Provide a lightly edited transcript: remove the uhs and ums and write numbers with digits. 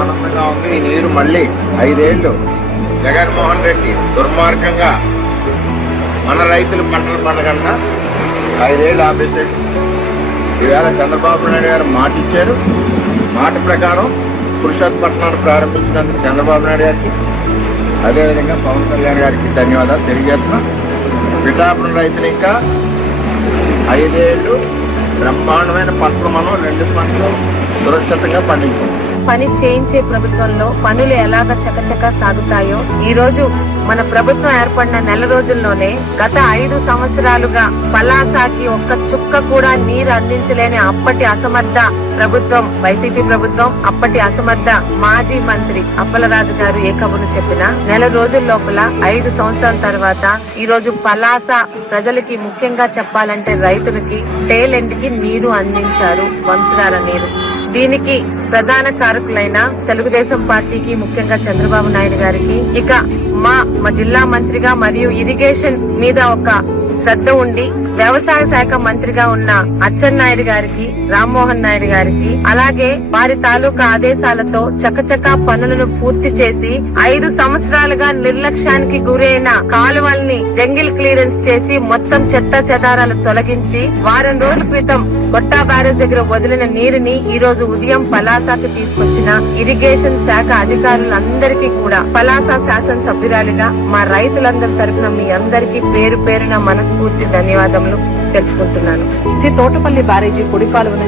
ఆనందంగా ఉంది. ఈ నీరు మళ్ళీ 5 ఏళ్ళు జగన్మోహన్ రెడ్డి దుర్మార్గంగా మన రైతులు పంటలు పండగంట 5 ఏళ్ళు ఆపేశాడు. ఈవేళ చంద్రబాబు నాయుడు గారు మాట ఇచ్చారు. మాట ప్రకారం పురుషోత్తపట్నాన్ని ప్రారంభించినందుకు చంద్రబాబు నాయుడు గారికి, అదేవిధంగా పవన్ కళ్యాణ్ గారికి ధన్యవాదాలు తెలియజేస్తున్నాం. పిఠాపురం రైతులు ఇంకా 5 ఏళ్ళు బ్రహ్మాండమైన పంటలు మనం 2 పంటలు సురక్షితంగా పండించాం. పని చేయించే ప్రభుత్వంలో పనులు ఎలాగ చకచక సాగుతాయో ఈ రోజు మన ప్రభుత్వం ఏర్పడిన నెల రోజుల్లోనే గత 5 సంవత్సరాలుగా పలాసాకి ఒక్క చుక్క కూడా నీరు అందించలేని అప్పటి అసమర్థ ప్రభుత్వం వైసీపీ ప్రభుత్వం, అప్పటి అసమర్థ మాజీ మంత్రి అప్పలరాజు గారు ఏ కబుర్లు చెప్పినా నెల రోజుల లోపల 5 సంవత్సరాల తర్వాత ఈ రోజు పలాస ప్రజలకి, ముఖ్యంగా చెప్పాలంటే రైతులకి టేల్ ఎండ్కి నీరు అందించారు, వంశధార నీరు. దీనికి ప్రధాన కారకులైన తెలుగుదేశం పార్టీకి, ముఖ్యంగా చంద్రబాబు నాయుడు గారికి, ఇక మా జిల్లా మంత్రిగా మరియు ఇరిగేషన్ మీద ఒక శ్రద్ధ ఉండి వ్యవసాయ శాఖ మంత్రిగా ఉన్న అచ్చెన్నాయుడు గారికి, రామ్మోహన్ నాయుడు గారికి, అలాగే వారి తాలూకా ఆదేశాలతో చకచకా పనులను పూర్తి చేసి 5 సంవత్సరాలుగా నిర్లక్ష్యానికి గురైన కాలువల్ని జంగిల్ క్లియరెన్స్ చేసి మొత్తం చెత్త చెదారాలు తొలగించి వారం రోజుల క్రితం గొట్టా బ్యారేజ్ దగ్గర వదిలిన నీరుని ఈ రోజు ఉదయం పలాసాకి తీసుకొచ్చిన ఇరిగేషన్ శాఖ అధికారులందరికీ కూడా పలాస శాసనసభ్యురాలిగా మా రైతులందరి తరఫున మీ అందరికీ పేరు పేరున మనస్ఫూర్తి ధన్యవాదములు తెలుపుకుంటున్నాను. తోటపల్లి బ్యారేజీ కుడి కాలువను